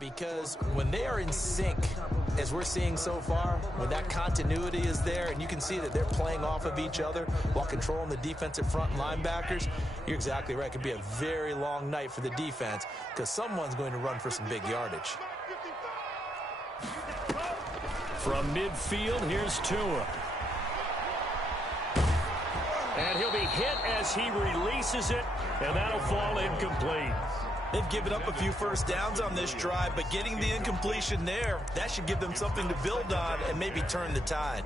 Because when they are in sync, as we're seeing so far, when that continuity is there and you can see that they're playing off of each other while controlling the defensive front linebackers, you're exactly right. It could be a very long night for the defense because someone's going to run for some big yardage. From midfield, here's Tua. And he'll be hit as he releases it, and that'll fall incomplete. They've given up a few first downs on this drive, but getting the incompletion there, that should give them something to build on and maybe turn the tide.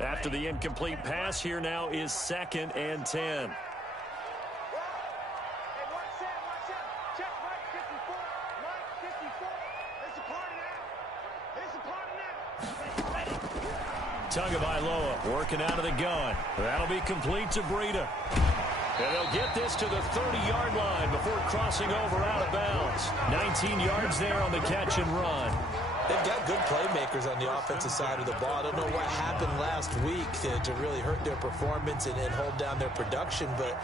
After the incomplete pass, here now is 2nd and 10. Tagovailoa working out of the gun. That'll be complete to Breida. And they'll get this to the 30-yard line before crossing over out of bounds. 19 yards there on the catch and run. They've got good playmakers on the offensive side of the ball. I don't know what happened last week to really hurt their performance and hold down their production, but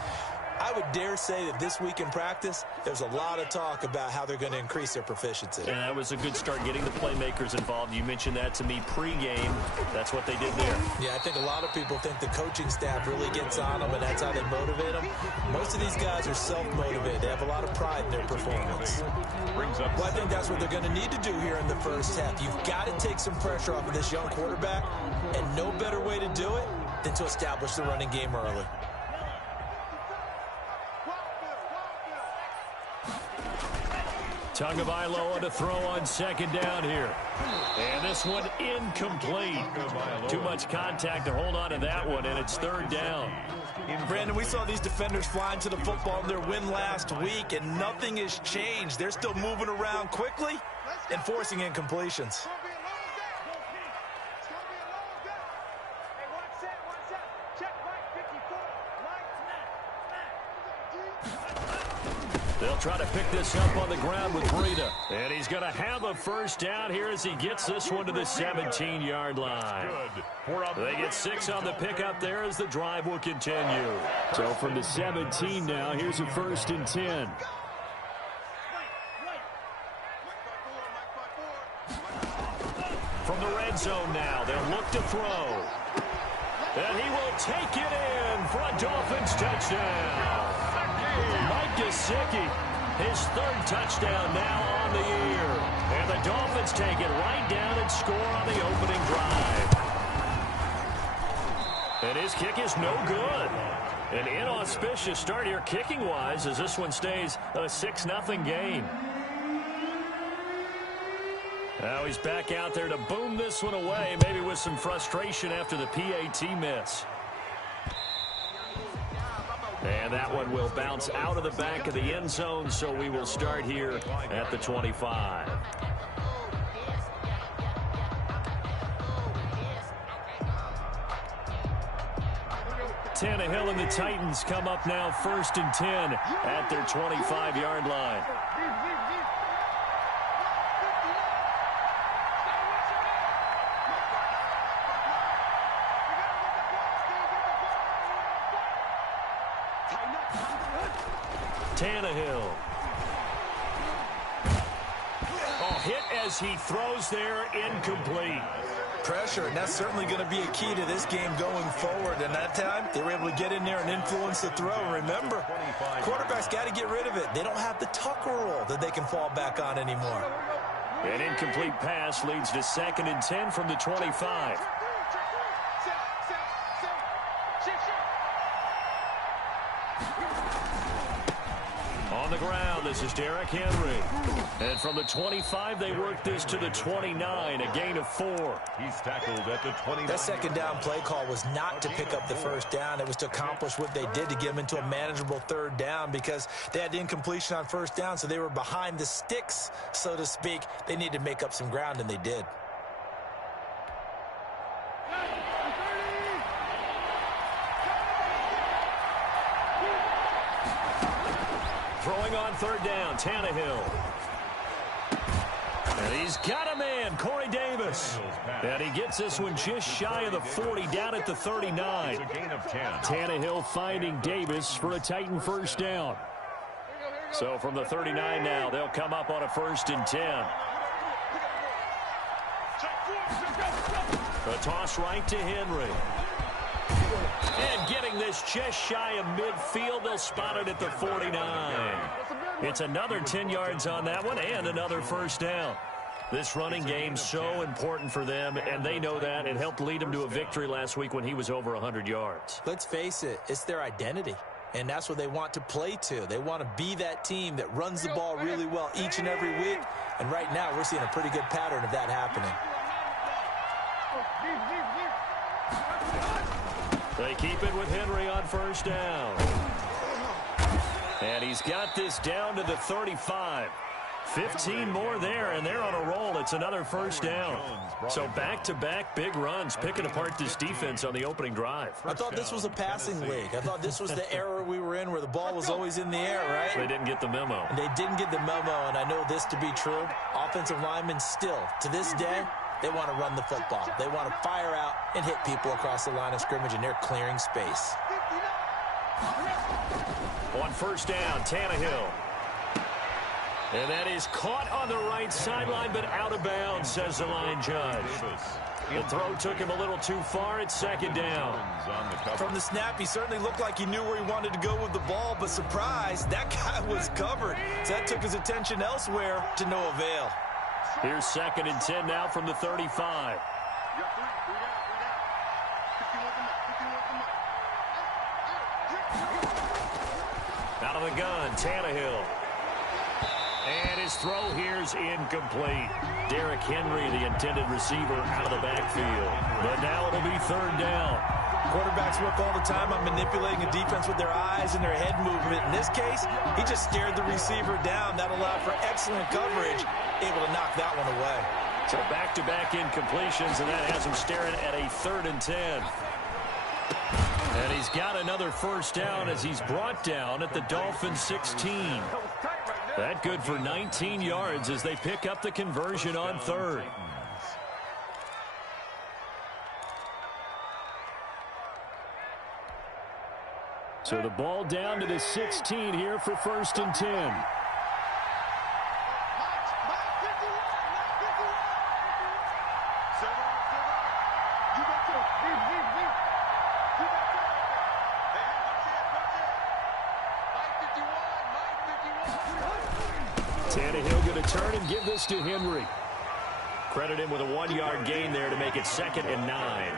I would dare say that this week in practice, there's a lot of talk about how they're going to increase their proficiency. And that was a good start getting the playmakers involved. You mentioned that to me pregame. That's what they did there. Yeah, I think a lot of people think the coaching staff really gets on them, and that's how they motivate them. Most of these guys are self-motivated. They have a lot of pride in their performance. Well, I think that's what they're going to need to do here in the first half. You've got to take some pressure off of this young quarterback, and no better way to do it than to establish the running game early. Tagovailoa to throw on 2nd down here. And this one incomplete. Too much contact to hold on to that one, and it's 3rd down. Brandon, we saw these defenders flying to the football in their win last week, and nothing has changed. They're still moving around quickly and forcing incompletions. They'll try to pick this up on the ground with Breida. And he's going to have a first down here as he gets this one to the 17-yard line. They get 6 on the pickup there as the drive will continue. So from the 17 now, here's a 1st and 10. From the red zone now, they'll look to throw. And he will take it in for a Dolphins touchdown. Mike Gesicki, his 3rd touchdown now on the year. And the Dolphins take it right down and score on the opening drive. And his kick is no good. An inauspicious start here kicking-wise as this one stays a 6-0 game. Now he's back out there to boom this one away, maybe with some frustration after the PAT miss. And that one will bounce out of the back of the end zone, so we will start here at the 25. Tannehill and the Titans come up now 1st and 10 at their 25-yard line. Tannehill. Oh, hit as he throws there, incomplete. Pressure, and that's certainly going to be a key to this game going forward. And that time, they were able to get in there and influence the throw. Remember, quarterbacks got to get rid of it. They don't have the Tucker rule that they can fall back on anymore. An incomplete pass leads to 2nd and 10 from the 25. On the ground, this is Derrick Henry. And from the 25, they work this to the 29, a gain of 4. He's tackled at the 29. That 2nd down play call was not to pick up the first down. It was to accomplish what they did to get them into a manageable 3rd down because they had the incompletion on 1st down, so they were behind the sticks, so to speak. They needed to make up some ground, and they did. Throwing on 3rd down, Tannehill. And he's got a man, Corey Davis. And he gets this one just shy of the 40, down at the 39. Tannehill finding Davis for a Titan first down. So from the 39 now, they'll come up on a 1st and 10. The toss right to Henry. And getting this just shy of midfield, they'll spot it at the 49. It's another 10 yards on that one and another first down. This running game so important for them, and they know that. It helped lead them to a victory last week when he was over 100 yards. Let's face it, it's their identity, and that's what they want to play to. They want to be that team that runs the ball really well each and every week, and right now we're seeing a pretty good pattern of that happening. They keep it with Henry on first down. And he's got this down to the 35. 15 more there, and they're on a roll. It's another first down. So back-to-back big runs, picking apart this defense on the opening drive. I thought this was a passing league. I thought this was the era we were in where the ball was always in the air, right? They didn't get the memo. And they didn't get the memo, and I know this to be true. Offensive linemen still, to this day, they want to run the football. They want to fire out and hit people across the line of scrimmage, and they're clearing space. On first down, Tannehill. And that is caught on the right sideline, but out of bounds, says the line judge. The throw took him a little too far. It's 2nd down. From the snap, he certainly looked like he knew where he wanted to go with the ball, but surprise, that guy was covered. So that took his attention elsewhere to no avail. Here's 2nd and 10 now from the 35. Out of the gun, Tannehill. And his throw here's incomplete. Derrick Henry, the intended receiver, out of the backfield. But now it'll be 3rd down. Quarterbacks work all the time on manipulating a defense with their eyes and their head movement. In this case, he just stared the receiver down. That allowed for excellent coverage, able to knock that one away. So back-to-back incompletions, and that has him staring at a 3rd and 10. And he's got another first down as he's brought down at the Dolphins' 16. That good for 19 yards as they pick up the conversion on 3rd. So the ball down to the 16 here for 1st and 10. Tannehill going to turn and give this to Henry. Credit him with a 1-yard gain there to make it 2nd and 9.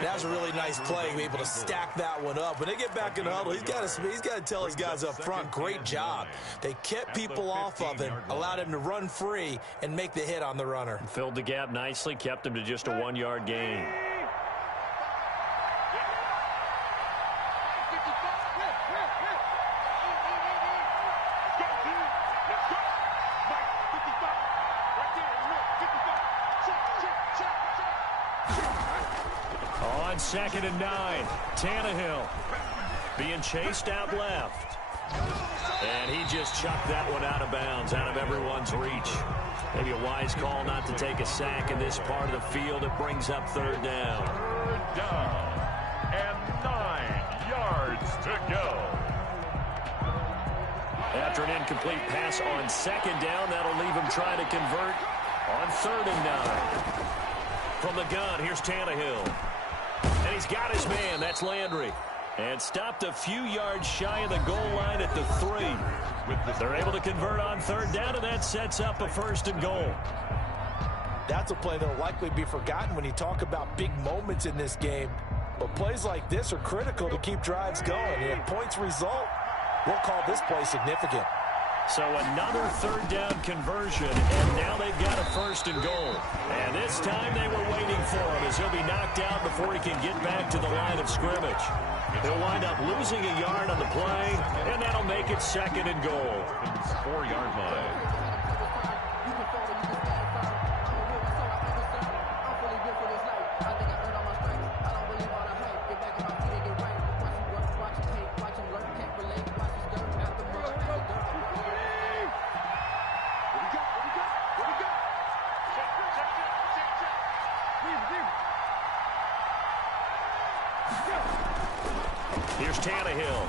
That was a really nice play, be able to stack that one up. When they get back in the huddle, he's got to tell his guys up front, great job. They kept people off of him, allowed him to run free and make the hit on the runner. Filled the gap nicely, kept him to just a 1-yard gain. On 2nd and 9, Tannehill being chased out left. And he just chucked that one out of bounds, out of everyone's reach. Maybe a wise call not to take a sack in this part of the field. It brings up 3rd down. 3rd down and 9 yards to go. After an incomplete pass on 2nd down, that'll leave him trying to convert on 3rd and 9. From the gun, here's Tannehill. And he's got his man. That's Landry. And stopped a few yards shy of the goal line at the 3. They're able to convert on 3rd down, and that sets up a 1st and goal. That's a play that will likely be forgotten when you talk about big moments in this game. But plays like this are critical to keep drives going. And if points result, we'll call this play significant. So another 3rd down conversion, and now they've got a 1st and goal. And this time they were waiting for him as he'll be knocked out before he can get back to the line of scrimmage. He'll wind up losing a yard on the play, and that'll make it 2nd and goal. 4-yard line. Tannehill.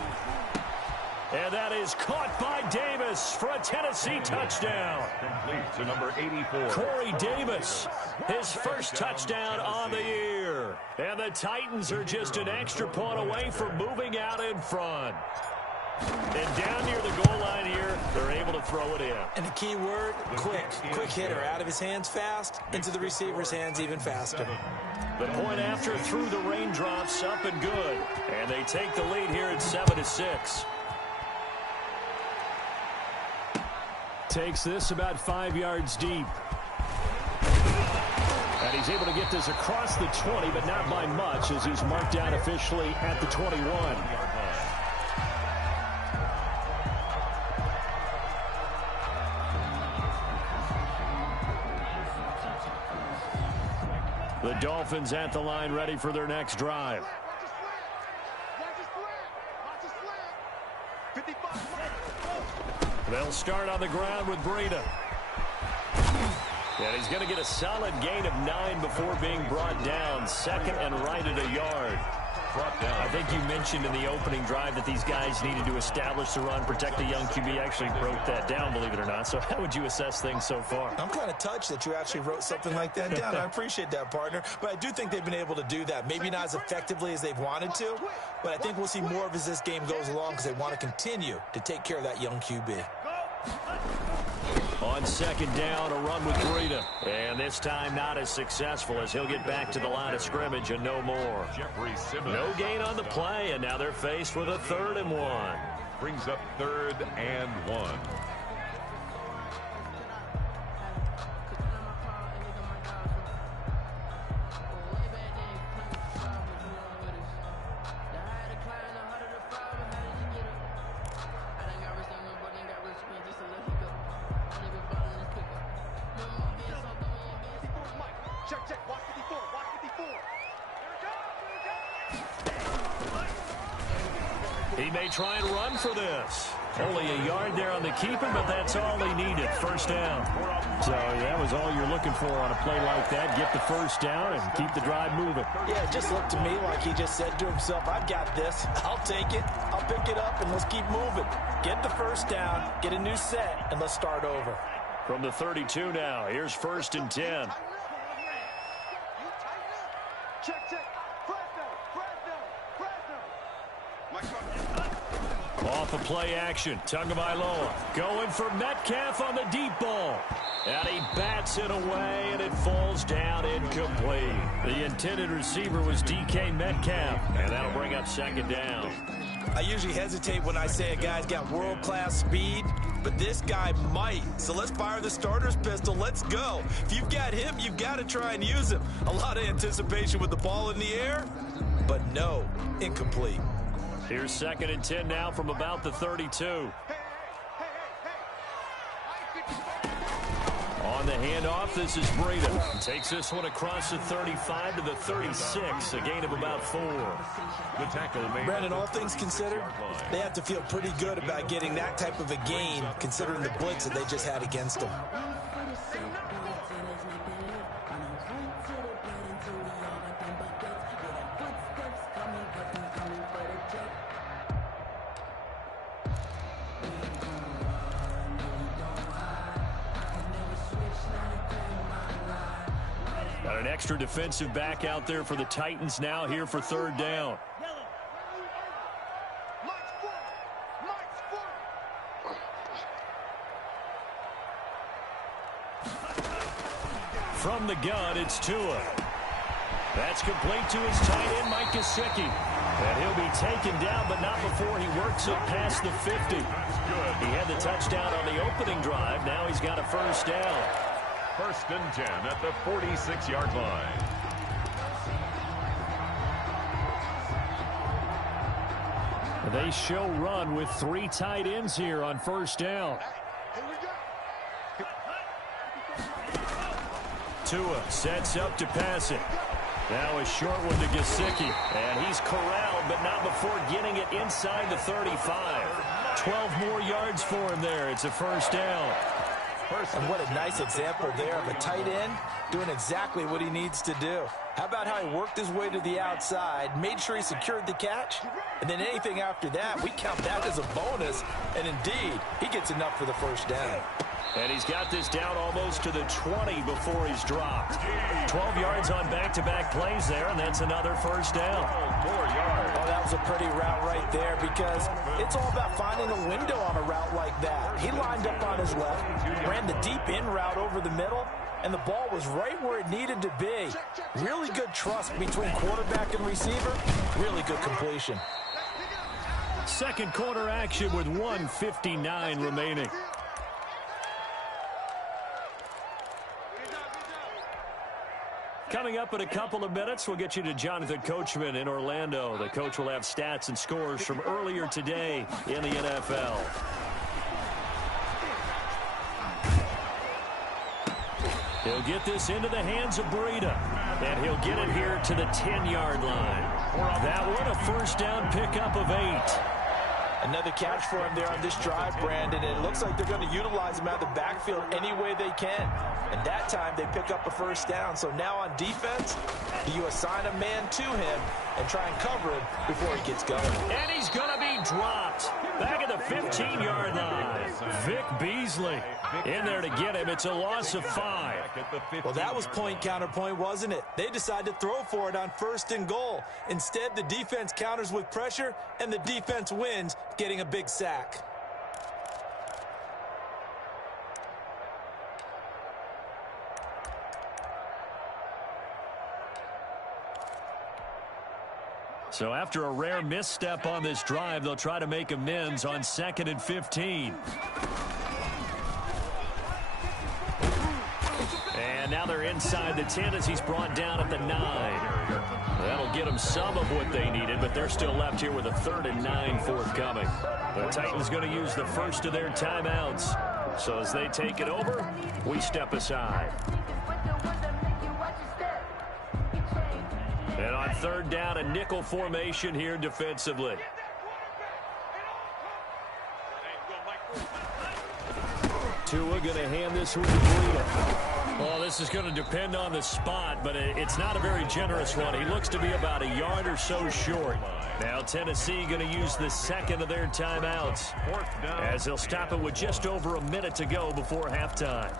And that is caught by Davis for a Tennessee touchdown. Complete to number 84. Corey Davis, his first touchdown on the year. And the Titans are just an extra point away from moving out in front. And down near the goal line here, they're able to throw it in. And the key word, quick. Quick hitter. Out of his hands fast, into the receiver's hands even faster. The point after through the raindrops, up and good. And they take the lead here at 7-6. Takes this about 5 yards deep. And he's able to get this across the 20, but not by much, as he's marked down officially at the 21. The Dolphins at the line, ready for their next drive. They'll start on the ground with Breida. And he's going to get a solid gain of 9 before being brought down. Second and right at a yard. I think you mentioned in the opening drive that these guys needed to establish the run, protect the young QB. Actually broke that down, believe it or not. So how would you assess things so far? I'm kind of touched that you actually wrote something like that down. I appreciate that, partner. But I do think they've been able to do that. Maybe not as effectively as they've wanted to, but I think we'll see more of as this game goes along because they want to continue to take care of that young QB. On second down, a run with Breida. And this time not as successful as he'll get back to the line of scrimmage and no more. No gain on the play, and now they're faced with a 3rd and 1. Brings up 3rd and 1. He may try and run for this. Only a yard there on the keeper, but that's all he needed. First down. So that was all you're looking for on a play like that. Get the first down and keep the drive moving. Yeah, it just looked to me like he just said to himself, I've got this. I'll take it. I'll pick it up, and let's keep moving. Get the first down, get a new set, and let's start over. From the 32 now, here's 1st and 10. Off of play action, Tagovailoa going for Metcalf on the deep ball. And he bats it away, and it falls down incomplete. The intended receiver was DK Metcalf, and that'll bring up second down. I usually hesitate when I say a guy's got world-class speed, but this guy might. So let's fire the starter's pistol. Let's go. If you've got him, you've got to try and use him. A lot of anticipation with the ball in the air, but no, incomplete. Here's 2nd and 10 now from about the 32. On the handoff, this is Breida. Takes this one across the 35 to the 36, a gain of about 4. The tackle made. Brandon, all things considered, they have to feel pretty good about getting that type of a gain, considering the blitz that they just had against them. Got an extra defensive back out there for the Titans now here for 3rd down. From the gun, it's Tua. That's complete to his tight end, Mike Gesicki. And he'll be taken down, but not before he works it past the 50. He had the touchdown on the opening drive. Now he's got a first down. 1st and 10 at the 46-yard line. They show run with 3 tight ends here on first down. Tua sets up to pass it. Now a short one to Gesicki. And he's corralled, but not before getting it inside the 35. 12 more yards for him there. It's a first down. And what a nice example there of a tight end doing exactly what he needs to do. How about how he worked his way to the outside, made sure he secured the catch, and then anything after that, we count that as a bonus. And indeed, he gets enough for the first down. And he's got this down almost to the 20 before he's dropped. 12 yards on back-to-back plays there, and that's another first down. 4 yards. Oh, that was a pretty route right there because it's all about finding a window on a route like that. He lined up on his left, ran the deep in route over the middle, and the ball was right where it needed to be. Really good trust between quarterback and receiver. Really good completion. Second quarter action with 1:59 remaining. Coming up in a couple of minutes, we'll get you to Jonathan Coachman in Orlando. The coach will have stats and scores from earlier today in the NFL. He'll get this into the hands of Breida, and he'll get it here to the 10-yard line. That one, a first down pickup of 8. Another catch for him there on this drive, Brandon, and it looks like they're going to utilize him out of the backfield any way they can. And that time they pick up a first down. So now on defense, do you assign a man to him and try and cover him before he gets going? And he's going to be dropped back at the 15-yard line. Vic Beasley in there to get him. It's a loss of 5. Well, that was point counterpoint, wasn't it? They decided to throw for it on 1st and goal. Instead, the defense counters with pressure, and the defense wins, getting a big sack. So after a rare misstep on this drive, they'll try to make amends on 2nd and 15. And now they're inside the 10 as he's brought down at the 9. That'll get them some of what they needed, but they're still left here with a 3rd and 9 forthcoming. The Titans going to use the first of their timeouts. So as they take it over, we step aside. And on 3rd down, a nickel formation here defensively. Tua going to hand this one to Breida. Well, this is going to depend on the spot, but it's not a very generous one. He looks to be about a yard or so short. Now Tennessee going to use the 2nd of their timeouts as they'll stop it with just over a minute to go before halftime.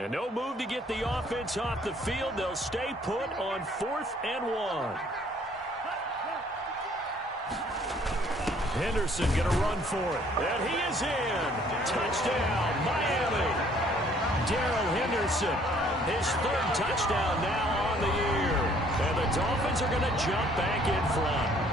And no move to get the offense off the field. They'll stay put on 4th and 1. Henderson going to run for it. And he is in. Touchdown, Miami. Darrell Henderson, his 3rd touchdown now on the year. And the Dolphins are going to jump back in front.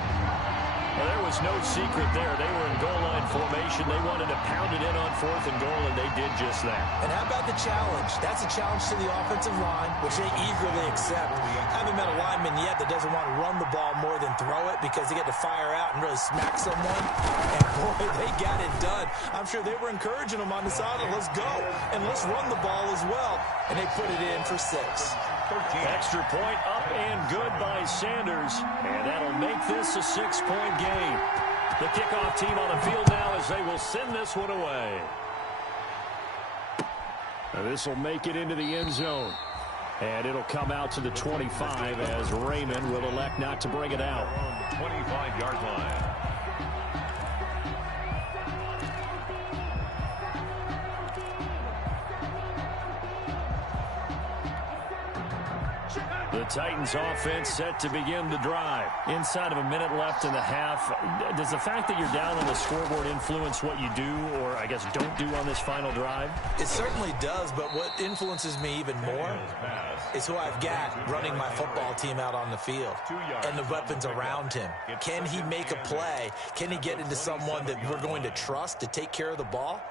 Well, there was no secret there. They were in goal line formation. They wanted to pound it in on 4th and goal, and they did just that. And how about the challenge? That's a challenge to the offensive line, which they eagerly accept. I haven't met a lineman yet that doesn't want to run the ball more than throw it because they get to fire out and really smack someone. And, boy, they got it done. I'm sure they were encouraging them on the sideline. Let's go, and let's run the ball as well. And they put it in for 6. Extra point up and good by Sanders, and that'll make this a 6-point game. The kickoff team on the field now as they will send this one away. Now this will make it into the end zone, and it'll come out to the 25 as Raymond will elect not to bring it out. 25-yard line. The Titans offense set to begin the drive. Inside of a minute left in the half, does the fact that you're down on the scoreboard influence what you do or, I guess, don't do on this final drive? It certainly does, but what influences me even more is who I've got running my football team out on the field and the weapons around him. Can he make a play? Can he get into someone that we're going to trust to take care of the ball?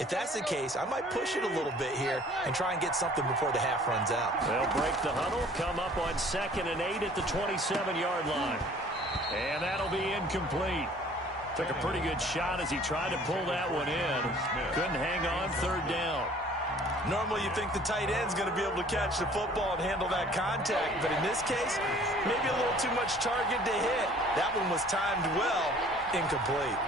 If that's the case, I might push it a little bit here and try and get something before the half runs out. They'll break the huddle, come up on 2nd and 8 at the 27-yard line. And that'll be incomplete. Took a pretty good shot as he tried to pull that one in. Couldn't hang on 3rd down. Normally you think the tight end's going to be able to catch the football and handle that contact, but in this case, maybe a little too much target to hit. That one was timed well, incomplete.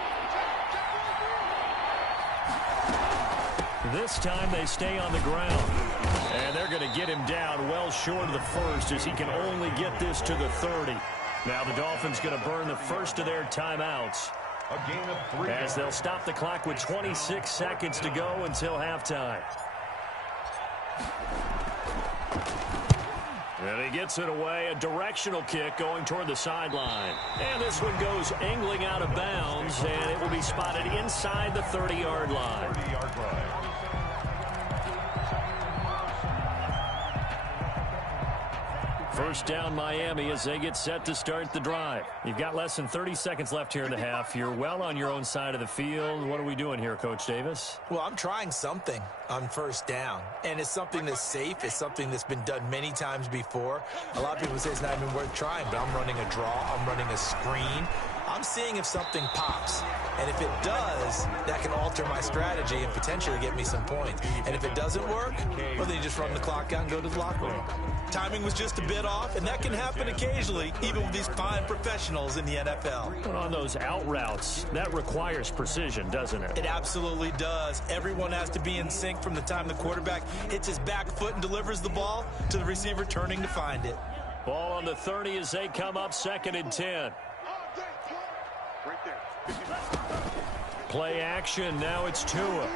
This time they stay on the ground. And they're going to get him down well short of the first as he can only get this to the 30. Now the Dolphins going to burn the first of their timeouts. A gain of 3. As they'll stop the clock with 26 seconds to go until halftime. And he gets it away, a directional kick going toward the sideline. And this one goes angling out of bounds, and it will be spotted inside the 30-yard line. First down Miami as they get set to start the drive. You've got less than 30 seconds left here in the half. You're well on your own side of the field. What are we doing here, Coach Davis? Well, I'm trying something on first down, and it's something that's safe. It's something that's been done many times before. A lot of people say it's not even worth trying, but I'm running a draw. I'm running a screen. I'm seeing if something pops. And if it does, that can alter my strategy and potentially get me some points. And if it doesn't work, well, then you just run the clock out and go to the locker room. Timing was just a bit off, and that can happen occasionally, even with these fine professionals in the NFL. But on those out routes, that requires precision, doesn't it? It absolutely does. Everyone has to be in sync from the time the quarterback hits his back foot and delivers the ball to the receiver turning to find it. Ball on the 30 as they come up 2nd and 10. Play action. Now it's Tua.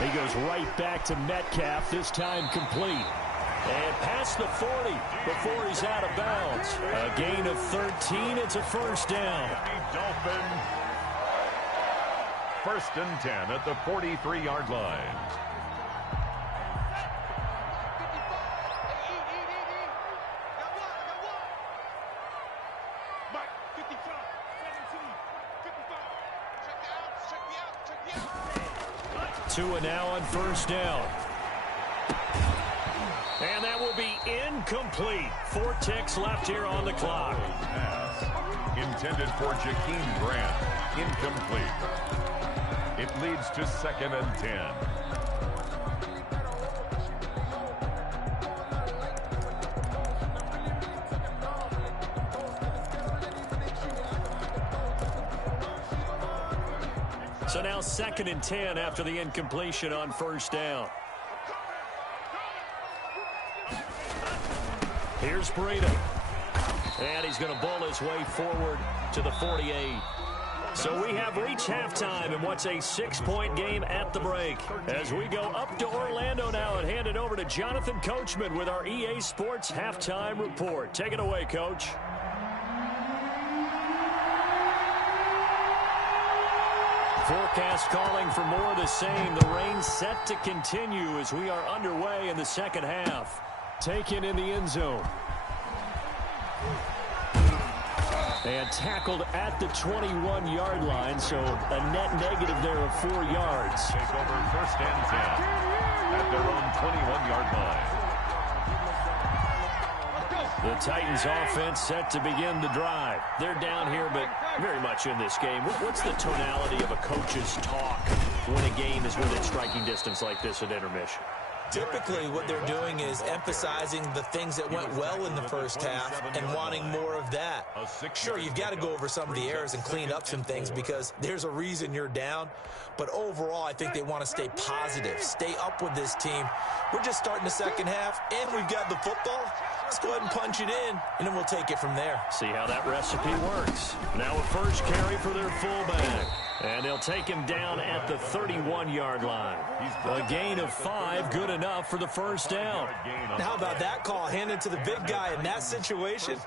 He goes right back to Metcalf, this time complete. And past the 40 before he's out of bounds. A gain of 13. It's a first down. Dolphin. 1st and 10 at the 43-yard line. Tua now on first down. And that will be incomplete. 4 ticks left here on the clock. Pass intended for Jakeem Grant. Incomplete. It leads to 2nd and 10. So now 2nd and 10 after the incompletion on first down. Here's Breida. And he's going to bull his way forward to the 48. So we have reached halftime in what's a 6-point game at the break. As we go up to Orlando now and hand it over to Jonathan Coachman with our EA Sports Halftime Report. Take it away, Coach. Forecast calling for more of the same. The rain set to continue as we are underway in the second half. Taken in the end zone. And tackled at the 21-yard line, so a net negative there of 4 yards. Take over 1st and 10 at their own 21-yard line. The Titans offense set to begin the drive. They're down here, but very much in this game. What's the tonality of a coach's talk when a game is within striking distance like this at intermission? Typically, what they're doing is emphasizing the things that went well in the first half and wanting more of that. Sure, you've got to go over some of the errors and clean up some things because there's a reason you're down. But overall, I think they want to stay positive, stay up with this team. We're just starting the second half, and we've got the football. Let's go ahead and punch it in, and then we'll take it from there. See how that recipe works. Now a first carry for their fullback. And they'll take him down at the 31-yard line. A gain of 5, good enough for the first down. How about that call? Handed to the big guy in that situation.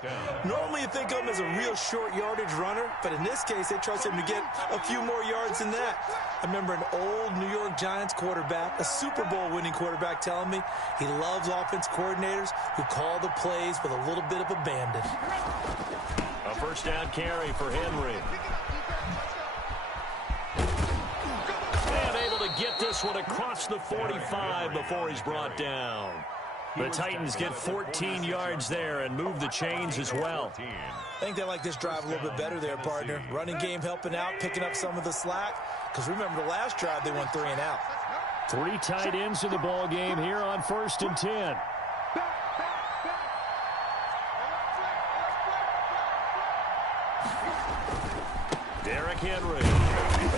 Normally you think of him as a real short yardage runner, but in this case they trust him to get a few more yards than that. I remember an old New York Giants quarterback, a Super Bowl winning quarterback, telling me he loves offense coordinators who call the plays with a little bit of abandon. A first down carry for Henry. And able to get this one across the 45 before he's brought down. The Titans get 14 yards there and move the chains as well. I think they like this drive a little bit better there, partner. Running game helping out, picking up some of the slack. Because remember the last drive, they went 3 and out. Three tight ends in the ball game here on 1st and 10. Derrick Henry.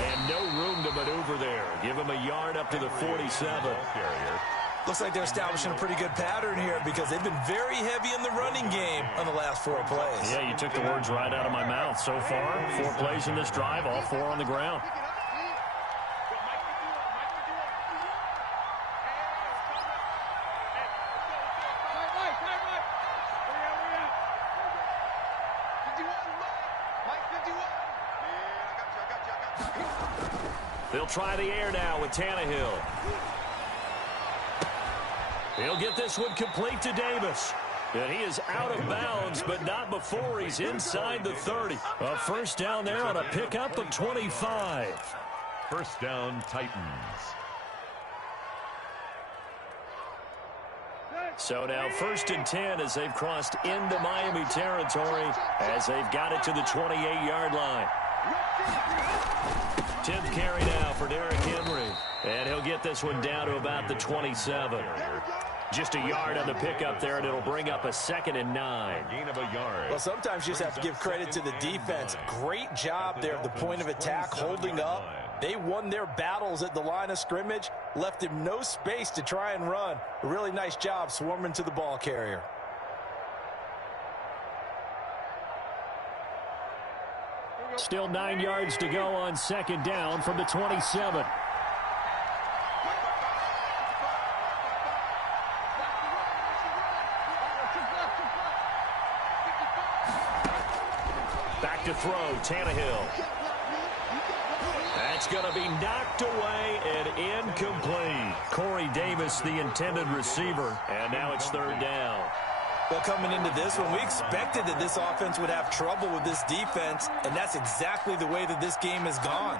And no room to maneuver there. Give him a yard up to the 47. Looks like they're establishing a pretty good pattern here because they've been very heavy in the running game on the last 4 plays. Yeah, you took the words right out of my mouth. So far, 4 plays in this drive, all 4 on the ground. They'll try the air now with Tannehill. He'll get this one complete to Davis. And he is out of bounds, but not before he's inside the 30. A first down there on a pickup of 25. First down, Titans. So now 1st and 10 as they've crossed into Miami territory as they've got it to the 28-yard line. 10th carry now for Derrick Henry. And he'll get this one down to about the 27. Just a yard on the pickup there, and it'll bring up a 2nd and 9. Gain of a yard. Well, sometimes you just have to give credit to the defense. Great job there at the point of attack, holding up. They won their battles at the line of scrimmage, left him no space to try and run. A really nice job swarming to the ball carrier. Still 9 yards to go on 2nd down from the 27. Back to throw, Tannehill. That's going to be knocked away and incomplete. Corey Davis, the intended receiver, and now it's 3rd down. Well, coming into this one, we expected that this offense would have trouble with this defense, and that's exactly the way that this game has gone.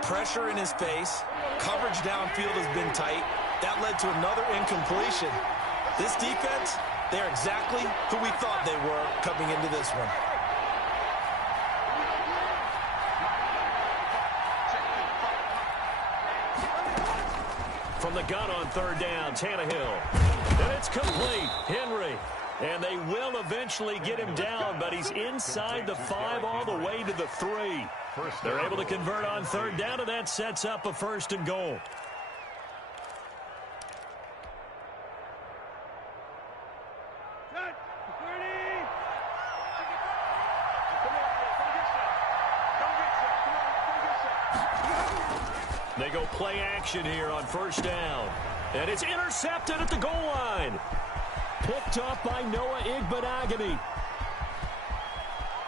Pressure in his face, coverage downfield has been tight. That led to another incompletion. This defense, they're exactly who we thought they were coming into this one. From the gun on 3rd down, Tannehill. And it's complete. Henry. And they will eventually get him down, but he's inside the 5 all the way to the 3. They're able to convert on 3rd down, and that sets up a 1st and goal. They go play action here on 1st down. And it's intercepted at the goal line. Picked up by Noah Igbenogany.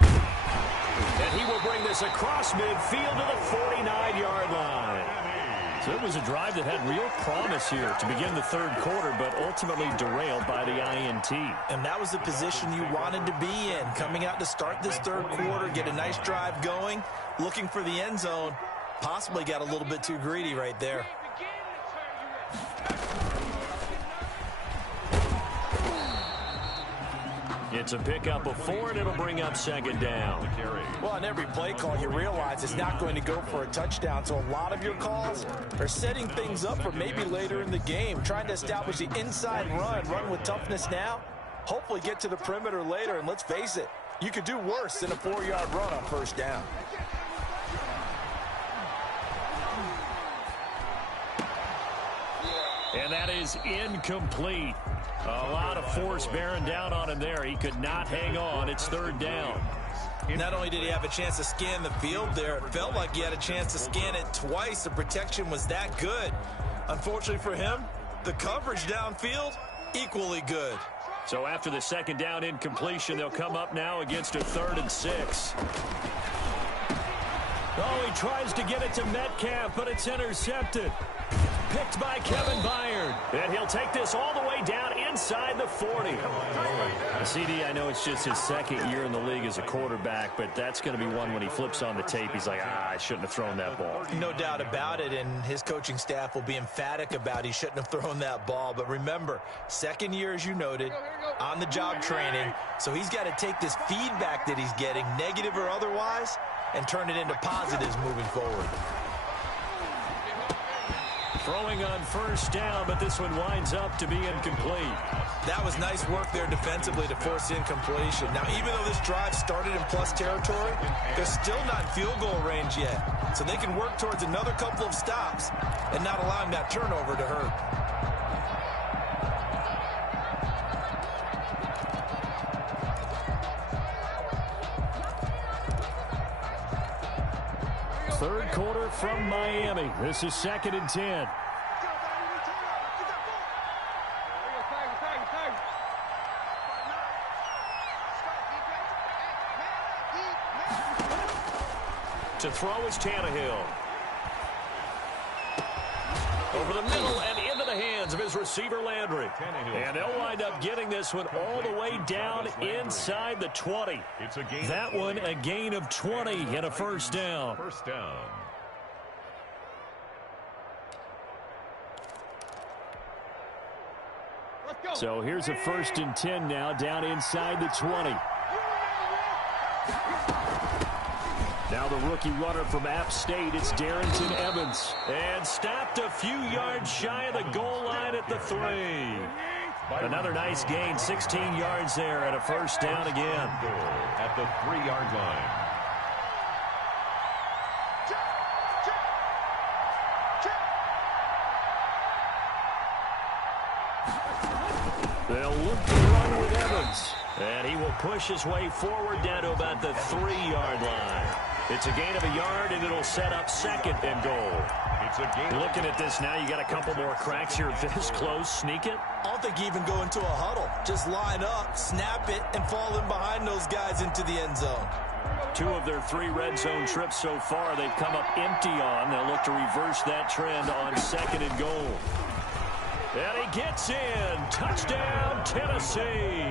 And he will bring this across midfield to the 49-yard line. So it was a drive that had real promise here to begin the 3rd quarter, but ultimately derailed by the INT. And that was the position you wanted to be in. Coming out to start this 3rd quarter, get a nice drive going, looking for the end zone. Possibly got a little bit too greedy right there. It's a pickup of 4, and it'll bring up 2nd down. Well, on every play call, you realize it's not going to go for a touchdown. So a lot of your calls are setting things up for maybe later in the game, trying to establish the inside run with toughness now, hopefully get to the perimeter later. And let's face it, you could do worse than a 4-yard run on 1st down. And that is incomplete. A lot of force bearing down on him there. He could not hang on. It's 3rd down. Not only did he have a chance to scan the field there, it felt like he had a chance to scan it twice. The protection was that good. Unfortunately for him, the coverage downfield, equally good. So after the 2nd down incompletion, they'll come up now against a 3rd and 6. Oh, he tries to get it to Metcalf, but it's intercepted. Picked by Kevin Byard. And he'll take this all the way down inside the 40. CD, I know it's just his 2nd year in the league as a quarterback, but that's going to be one when he flips on the tape, he's like, I shouldn't have thrown that ball. No doubt about it, and his coaching staff will be emphatic about he shouldn't have thrown that ball. But remember, 2nd year, as you noted, on-the-job training, so he's got to take this feedback that he's getting, negative or otherwise, and turn it into positives moving forward. Throwing on first down, but this one winds up to be incomplete. That was nice work there defensively to force incompletion. Now, even though this drive started in plus territory, they're still not in field goal range yet. So they can work towards another couple of stops and not allowing that turnover to hurt. Third quarter from Miami. This is 2nd and 10. To throw is Tannehill. Over the middle and into the hands of his receiver, Landry. And they'll wind up getting this one all the way down inside the 20. That one a gain of 20 and a first down. So here's a 1st and 10 now down inside the 20. Now the rookie runner from App State, it's Darrington Evans. And stopped a few yards shy of the goal line at the 3. Another nice gain, 16 yards there and a first down again. At the 3-yard line. They'll look to run with Evans. And he will push his way forward down to about the 3-yard line. It's a gain of a yard, and it'll set up 2nd and goal. Looking at this now, you got a couple more cracks here this close. Sneak it? I don't think you even go into a huddle. Just line up, snap it, and fall in behind those guys into the end zone. 2 of their 3 red zone trips so far, they've come up empty on. They'll look to reverse that trend on 2nd and goal. And he gets in. Touchdown, Tennessee.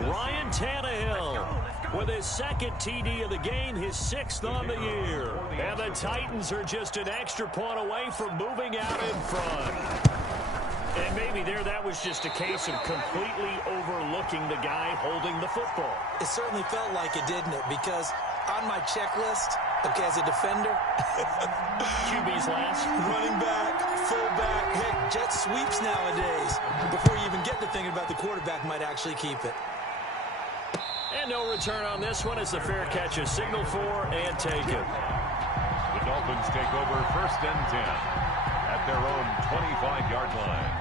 Ryan Tannehill with his 2nd TD of the game, his 6th on the year. And the Titans are just an extra point away from moving out in front. And maybe there that was just a case of completely overlooking the guy holding the football. It certainly felt like it, didn't it? Because on my checklist, okay, as a defender, QB's last. Running back, fullback, heck, jet sweeps nowadays. Before you even get to thinking about the quarterback might actually keep it. And no return on this one as the fair catch is signaled for and taken. The Dolphins take over 1st and 10 at their own 25-yard line.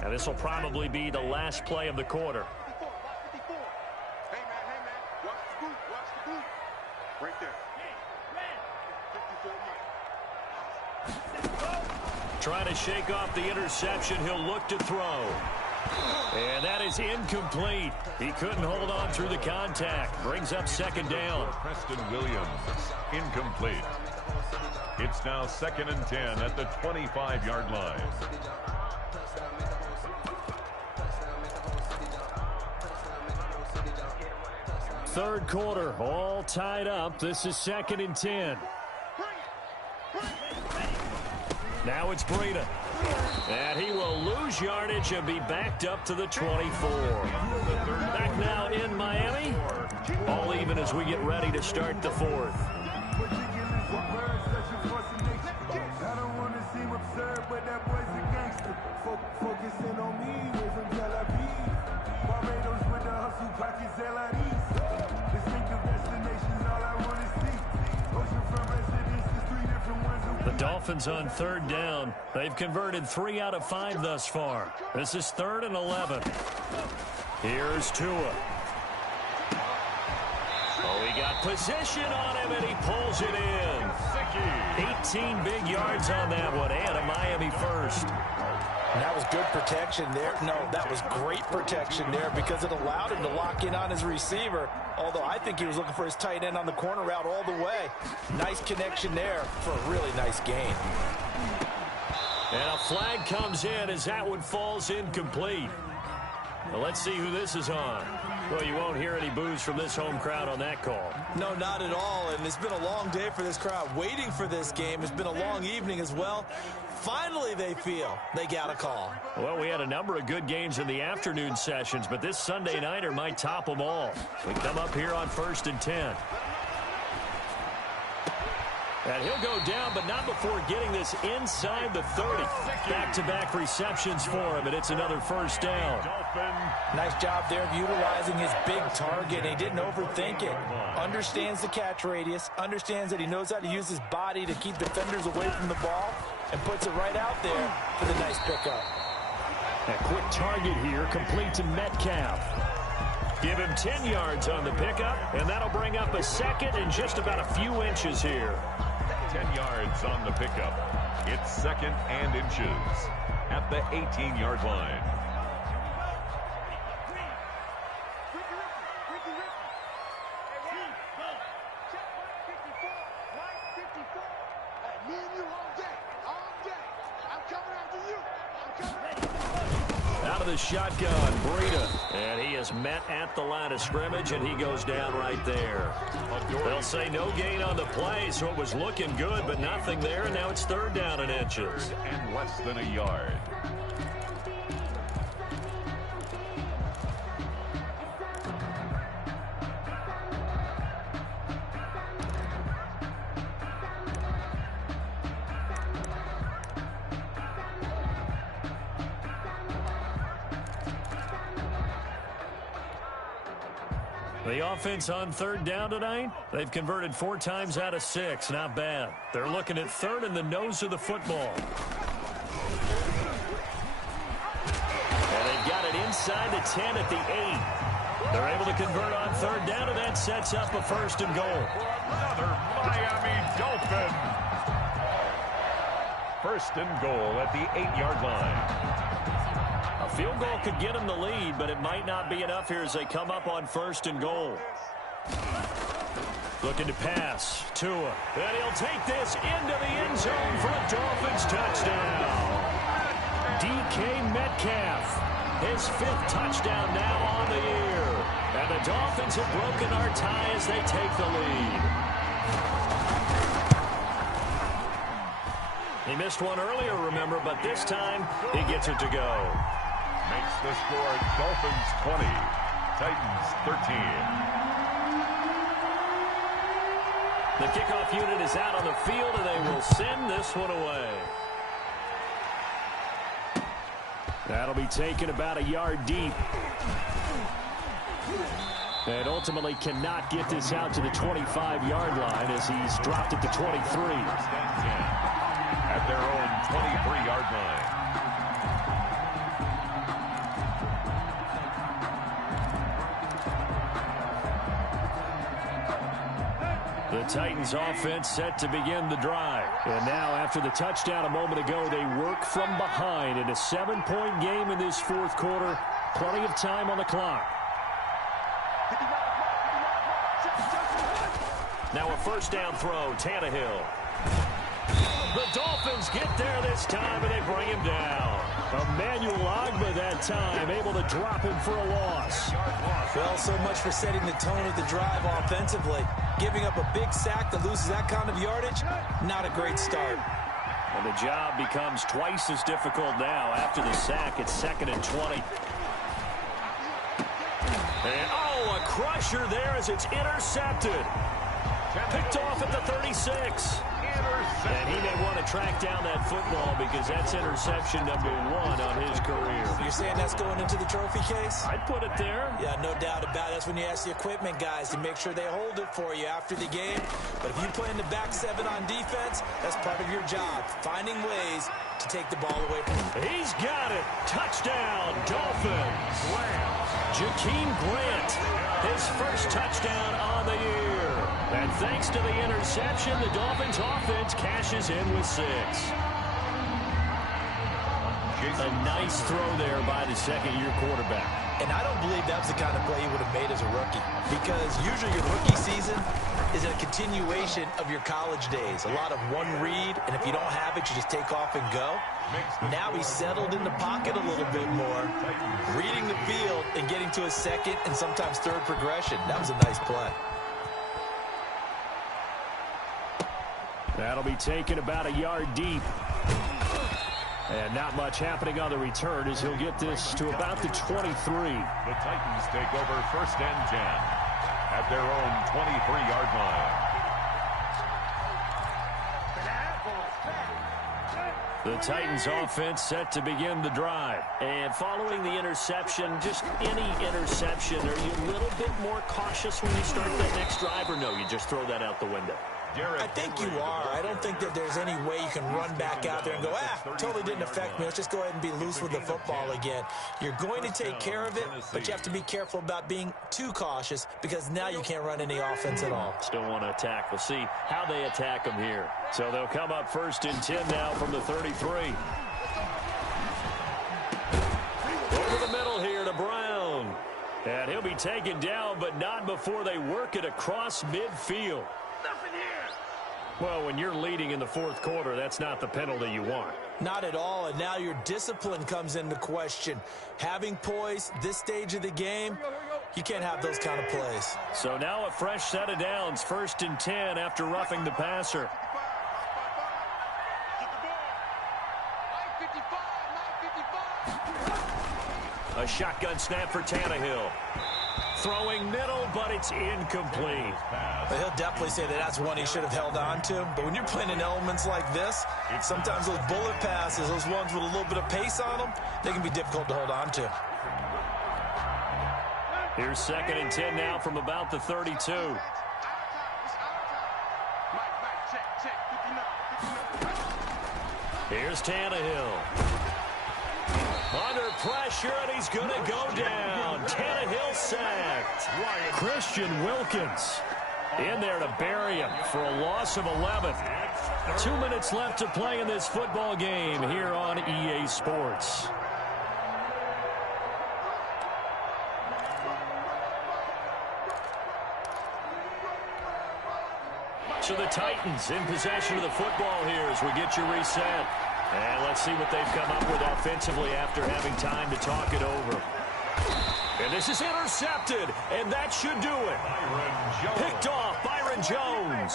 Now this will probably be the last play of the quarter. Hey, man, watch the boot, right there. 54 Trying to shake off the interception, he'll look to throw. And that is incomplete. He couldn't hold on through the contact. Brings up 2nd down. Preston Williams, incomplete. It's now 2nd and 10 at the 25-yard line. Third quarter, all tied up. This is 2nd and 10. Now it's Breida. And he will lose yardage and be backed up to the 24. Back now in Miami. All even as we get ready to start the 4th. The Dolphins on 3rd down. They've converted 3 out of 5 thus far. This is 3rd and 11. Here's Tua. Oh, he got position on him, and he pulls it in. 18 big yards on that one, and a Miami first. And that was good protection there. No, that was great protection there because it allowed him to lock in on his receiver, although I think he was looking for his tight end on the corner route all the way. Nice connection there for a really nice gain. And a flag comes in as that one falls incomplete. Well, let's see who this is on. Well, you won't hear any boos from this home crowd on that call. No, not at all. And it's been a long day for this crowd waiting for this game. It's been a long evening as well. Finally, they feel they got a call. Well, we had a number of good games in the afternoon sessions, but this Sunday nighter might top them all. We come up here on 1st and 10. And he'll go down, but not before getting this inside the 30. Back-to-back receptions for him, and it's another first down. Nice job there of utilizing his big target. He didn't overthink it. Understands the catch radius, understands that he knows how to use his body to keep defenders away from the ball, and puts it right out there for the nice pickup. A quick target here, complete to Metcalf. Give him 10 yards on the pickup, and that'll bring up a second and just about a few inches here. 10 yards on the pickup. It's 2nd and inches at the 18-yard line. Out of the shotgun, Breida. And he is met at the line of scrimmage, and he goes down right there. They'll say no gain on the play, so it was looking good, but nothing there, and now it's 3rd down and inches. And less than a yard. The offense on 3rd down tonight, they've converted 4 times out of 6. Not bad. They're looking at 3rd in the nose of the football. And they've got it inside the 10 at the 8. They're able to convert on 3rd down, and that sets up a 1st and goal. Another Miami Dolphin. 1st and goal at the 8-yard line. A field goal could get them the lead, but it might not be enough here as they come up on 1st and goal. Looking to pass. Tua. And he'll take this into the end zone for a Dolphins touchdown. DK Metcalf. His 5th touchdown now on the year. And the Dolphins have broken our tie as they take the lead. He missed one earlier, remember, but this time he gets it to go. Makes the score Dolphins 20, Titans 13. The kickoff unit is out on the field, and they will send this one away. That'll be taken about a yard deep. And ultimately cannot get this out to the 25-yard line as he's dropped at the 23. At their own 23-yard line. The Titans offense set to begin the drive. And now after the touchdown a moment ago, they work from behind in a 7-point game in this 4th quarter. Plenty of time on the clock. Now a 1st down throw, Tannehill. The Dolphins get there this time, and they bring him down. Emmanuel Ogbah that time, able to drop him for a loss. Well, so much for setting the tone of the drive offensively. Giving up a big sack that loses that kind of yardage, not a great start. And the job becomes twice as difficult now after the sack. It's 2nd and 20. And, a crusher there as it's intercepted. Picked off at the 36. And he may want to track down that football because that's interception number 1 on his career. You're saying that's going into the trophy case? I'd put it there. Yeah, no doubt about it. That's when you ask the equipment guys to make sure they hold it for you after the game. But if you play in the back 7 on defense, that's part of your job, finding ways to take the ball away from him. He's got it. Touchdown, Dolphins. Jakeem Grant, his 1st touchdown on the year. And thanks to the interception, the Dolphins offense cashes in with 6. A nice throw there by the 2nd-year quarterback. And I don't believe that was the kind of play he would have made as a rookie, because usually your rookie season is a continuation of your college days. A lot of one read, and if you don't have it, you just take off and go. Now he's settled in the pocket a little bit more, reading the field and getting to his second and sometimes third progression. That was a nice play. That'll be taken about a yard deep. And not much happening on the return as he'll get this to about the 23. The Titans take over 1st and 10 at their own 23-yard line. The Titans offense set to begin the drive. And following the interception, just any interception, are you a little bit more cautious when you start that next drive, or no, you just throw that out the window? I think you are. I don't think that there's any way you can run back out there and go, totally didn't affect me. Let's just go ahead and be loose with the football again. You're going to take care of it, but you have to be careful about being too cautious, because now you can't run any offense at all. Still want to attack. We'll see how they attack them here. So they'll come up 1st and 10 now from the 33. Over the middle here to Brown. And he'll be taken down, but not before they work it across midfield. Well, when you're leading in the 4th quarter, that's not the penalty you want. Not at all, and now your discipline comes into question. Having poise this stage of the game, you can't have those kind of plays. So now a fresh set of downs, 1st and 10 after roughing the passer. A shotgun snap for Tannehill. Throwing middle, but it's incomplete. But he'll definitely say that that's one he should have held on to. But when you're playing in elements like this, sometimes those bullet passes, those ones with a little bit of pace on them, they can be difficult to hold on to. Here's 2nd and 10 now from about the 32. Here's Tannehill. Under pressure, and he's going to go down. Tannehill sacked. Christian Wilkins in there to bury him for a loss of 11. 2 minutes left to play in this football game here on EA Sports. So the Titans in possession of the football here as we get you reset. And let's see what they've come up with offensively after having time to talk it over. And this is intercepted, and that should do it. Picked off, Byron Jones.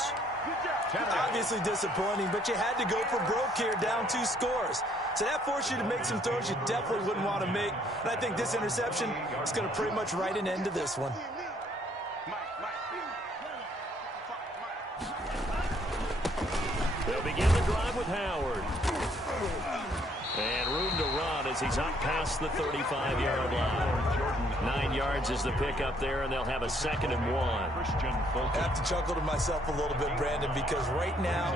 Obviously disappointing, but you had to go for broke here, down 2 scores. So that forced you to make some throws you definitely wouldn't want to make. And I think this interception is going to pretty much write an end to this one. They'll begin the drive with Howard. And room to run as he's up past the 35-yard line. 9 yards is the pickup there, and they'll have a 2nd and 1. I have to chuckle to myself a little bit, Brandon, because right now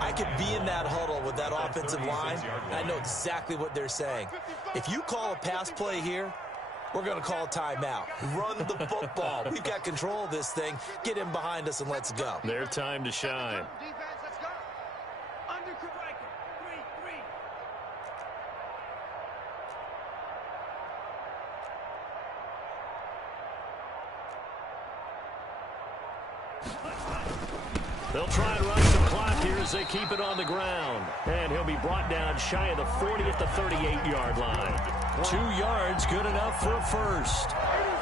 I could be in that huddle with that offensive line, and I know exactly what they're saying. If you call a pass play here, we're going to call a timeout. Run the football. We've got control of this thing. Get in behind us and let's go. Their time to shine. They'll try and rush the clock here as they keep it on the ground. And he'll be brought down shy of the 40 at the 38-yard line. 2 yards, good enough for a first.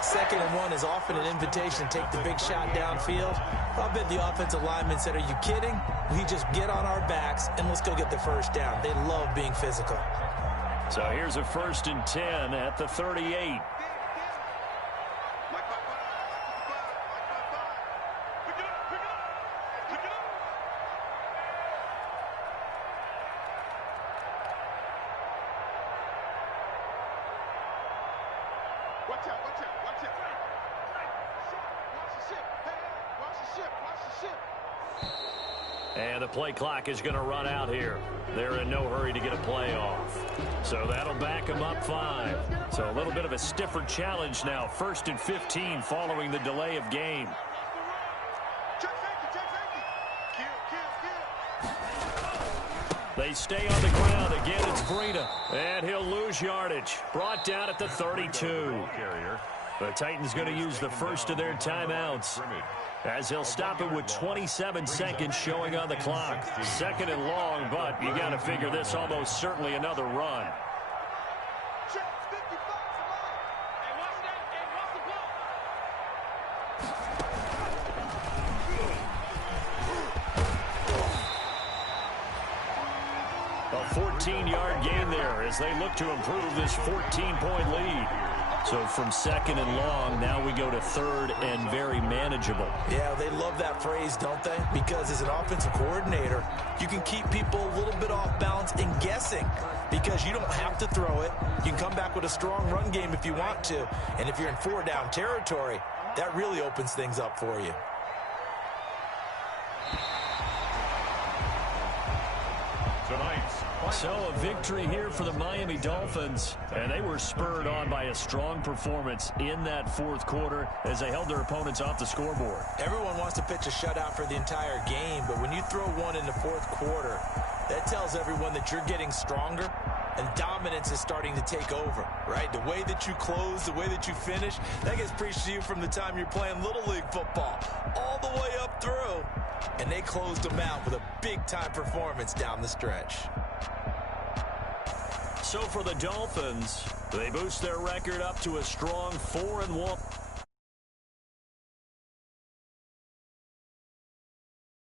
2nd and 1 is often an invitation to take the big shot downfield. I bet the offensive lineman said, are you kidding? We just get on our backs and let's go get the first down. They love being physical. So here's a 1st and 10 at the 38. And the play clock is going to run out here. They're in no hurry to get a play off. So that'll back them up 5. So a little bit of a stiffer challenge now. 1st and 15 following the delay of game. They stay on the ground. Again, it's Breida. And he'll lose yardage. Brought down at the 32. The Titans going to use the first of their timeouts, as he'll stop it with 27 seconds showing on the clock. Second and long, but you got to figure this almost certainly another run. A 14-yard gain there as they look to improve this 14-point lead. So from second and long, now we go to third and very manageable. Yeah, they love that phrase, don't they? Because as an offensive coordinator, you can keep people a little bit off balance and guessing because you don't have to throw it. You can come back with a strong run game if you want to. And if you're in four-down territory, that really opens things up for you. So a victory here for the Miami Dolphins, and they were spurred on by a strong performance in that fourth quarter as they held their opponents off the scoreboard. Everyone wants to pitch a shutout for the entire game, but when you throw one in the fourth quarter, that tells everyone that you're getting stronger and dominance is starting to take over, right? The way that you close, the way that you finish, that gets preached to you from the time you're playing Little League football all the way up through. And they closed them out with a big-time performance down the stretch. So for the Dolphins, they boost their record up to a strong 4-1.